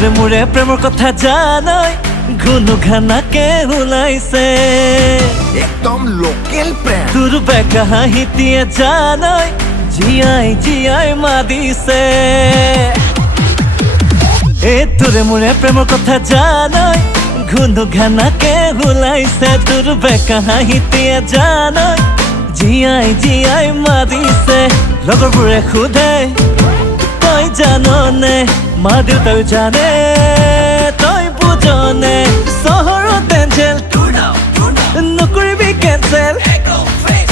তোৰে মোৰে প্ৰেমৰ কথা জানই ঘুনু ঘানাকে ওলাইছে একদম লোকেল প্ৰেম তোৰ বেকা হাঁহিটিয়ে জানই জিয়াই জিয়াই মাতিছে তোৰে মোৰে প্ৰেমৰ কথা জানই ঘুনু ঘানাকে ওলাইছে তোৰ বেকা হাঁহিটিয়ে জানই জিয়াই জিয়াই মাতিছে লগৰবোৰে সোধে তই জাননে মা দেউতাও জানে তই বুজনে চহৰত এঞ্জেল নকৰিবি কেঞ্চেল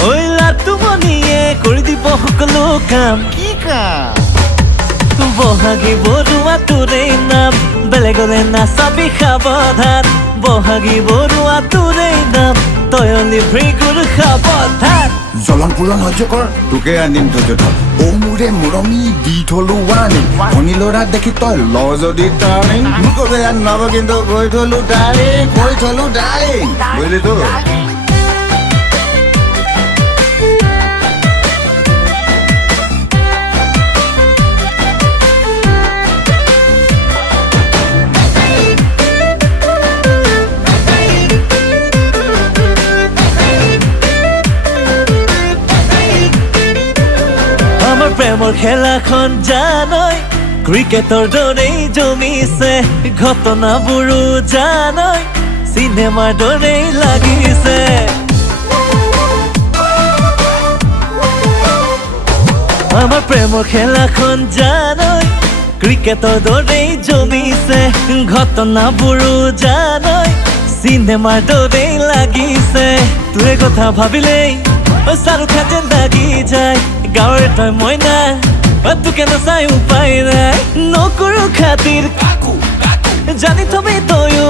ঐ লাটুমণিয়ে কৰি দিব সকলো কাম কি কাম বহাগী বৰুৱা তোৰেই নাম বেলেগলে নাচাবি সাৱধান বহাগী বৰুৱা তোৰেই নাম তই অলি ভৃগুৰ সাৱধান জলন পূৰণ সহ্য কৰ তোকে আনিম ধৈৰ্য ধৰ অ মোৰে মৰমী দি থলো ৱাৰ্ণিং ধনী ল'ৰা দেখি তই ল যদি টাৰ্ণিং মোক বেয়া নব কিন্তু গৈ থলো ডাৰ্লিং বুজিলি তো প্ৰেমৰ খেলাখন জানই ক্ৰিকেটৰ দৰেই জমিছে ঘটনাবোৰো জানই চিনেমাৰ দৰেই লাগিছে আমাৰ প্ৰেমৰ খেলাখন জানই ক্ৰিকেটৰ দৰেই জমিছে ঘটনাবোৰো জানই চিনেমাৰ দৰেই লাগিছে তোৰে কথা ভাবিলেই চাৰুখ খান যেন লাগি যায় গাঁৱৰ তই মইনা তোকে নাচাই উপায় নাই নকৰো খাতিৰ জানি থবি তয়ো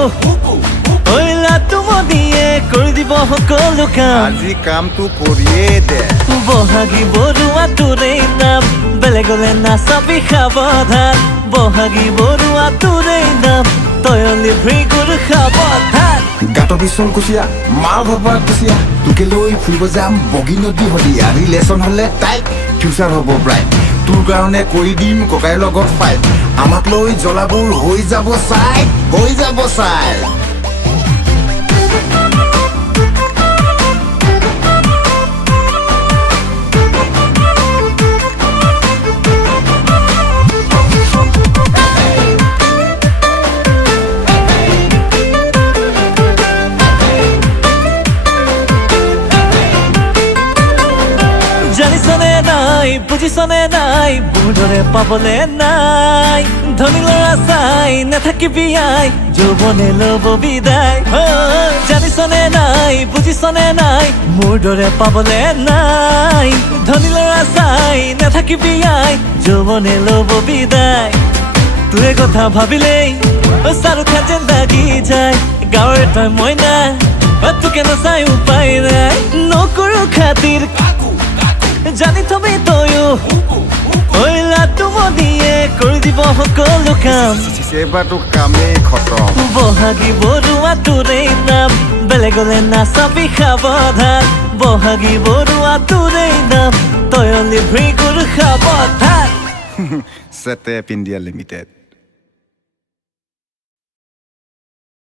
ঐ লাটুমণিয়ে কৰি দিব সকলো কাম আজি কামটো কৰিয়ে দে বহাগী বৰুৱা তোৰেই নাম বেলেগলে নাচাবি সাৱধান বহাগী বৰুৱা তোৰেই নাম তই অলি ভৃগুৰ সাৱধান গাঁত বিচল কুচিয়া মাৰ ভবা কুচিয়া তোকে লৈ ফুৰিব যাম বগী নদী হলিয়া ৰিলেশ্যন হলে তাইক ফিউচাৰ হ'ব ব্ৰাইট তোৰ কাৰণে কৰি দিম ককাইৰ লগত ফাইট আমাক লৈ জ্বলাবোৰ হৈ যাব চাই জানিছনে নাই বুজিছনে নাই বুঢ়ৰে পাবলে নাই ধনী ল'ৰা চাই নাথাকিবি আই যৌৱনে ল'ব বিদায় জানিছনে নাই বুজিছনে নাই মোৰ দৰে পাবলে নাই ধনী ল'ৰা চাই নাথাকিবি আই যৌৱনে ল'ব বিদায় তোৰে কথা ভাবিলেই চাৰুখ খান যেন লাগি যায় গাঁৱৰ তই মইনা তোকে নাচাই উপায় নাই নকৰো খাতিৰ জানি থবি তয়ো ঐ লাটুমণিয়ে কৰি দিব সকলো কাম এইবাৰতো কামেই খতম বহাগী বৰুৱা তোৰেই নাম বেলেগলে নাচাবি সাৱধান বহাগী বৰুৱা তোৰেই নাম তই অলি ভৃগুৰ সাৱধান চেটেপ ইণ্ডিয়া লিমিটেড